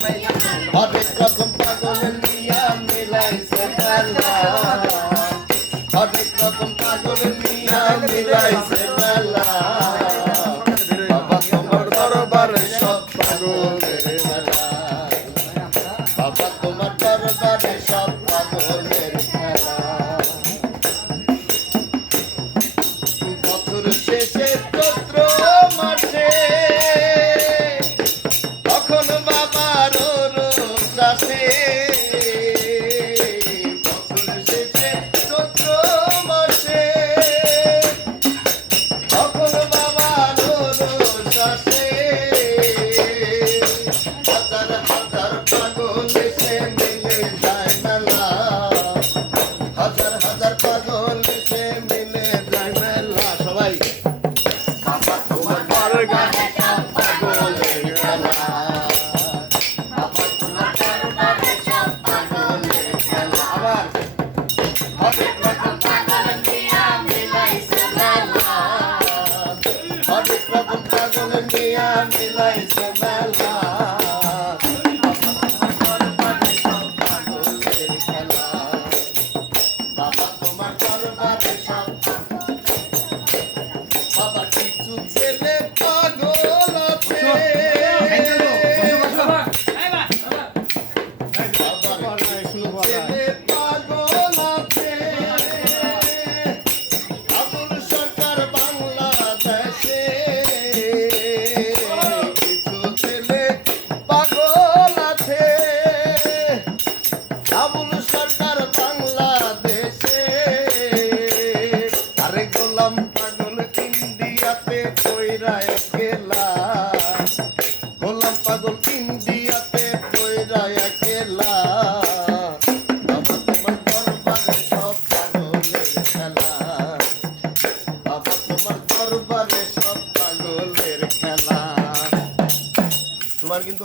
হরেক রকম পাগল নিয়া মিলাইছে মেলা, হরেক রকম পাগল নিয়া মিলাইছে মেলা। বাবা তোমার দরবারে সব পাগলের মেলা, বাবা তোমার দরবারে সব পাগলের মেলা। বছর শেষে চৈত্র মাসে তখন বাবার রোষ আসে, বছর শেষে চৈত্র মাসে তখন বাবার রোষ আসে। হাজার হাজার পাগল এসে মিলে যায় মেলা, হাজার হাজার পাগল এসে মিলে যায় মেলা। সবাই বাবা তোমার দরবারে সব পাগলের মেলা, বাবা তোমার দরবারে সব পাগলের মেলা। আবার হরেক রকম পাগল নিয়া মিলাইছে মেলা, হরেক রকম পাগল নিয়া মিলাইছে মেলা। বাবা তোমার দরবারে সব বাবা কিছু ছেলে পাগল আছে, বাবার কিছু ছেলে পাগল আছে। আবুল সরকার বাংলাদেশে কিছু ছেলে পাগল আছে, আবুল সরকার বাংলাদেশে। আরে গোলাম পাগল ইন্ডিয়াতে কইরা একলা, গোলাম পাগল ইন্ডিয়াতে কইরা একলা। বাবা তোমার দরবারে সব পাগলের খেলা, বাবা তোমার দরবারে সব পাগলের খেলা। তোমার কিন্তু